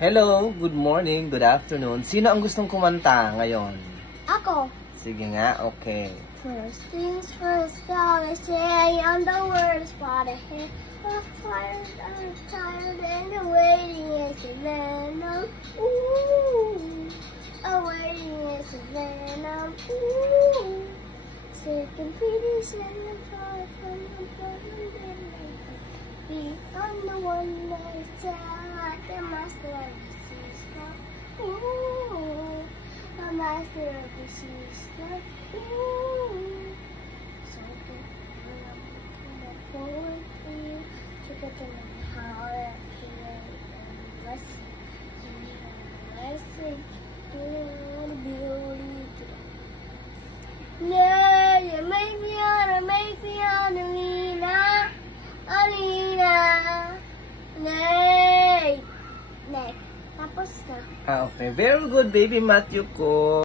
Hello, good morning, good afternoon. Sino ang gustong kumanta ngayon? Ako. Sige nga, okay. First things first, gotta say on the words, but I hate my fire, I'm tired, and the waiting is a venom. Ooh, a waiting is a venom. Ooh, sick and pretty, sad and tired, from the bottom, be on the one night stand like a master of the system. Ooh, a master of the system. Ooh, so good. I'm looking forward to you. So good to know how that feeling and bless you. Blessing you and beauty today. Yeah, you make me on Alina. Alina. Nay. Next. Tapos na. Okay. Very good, baby Matthew ko.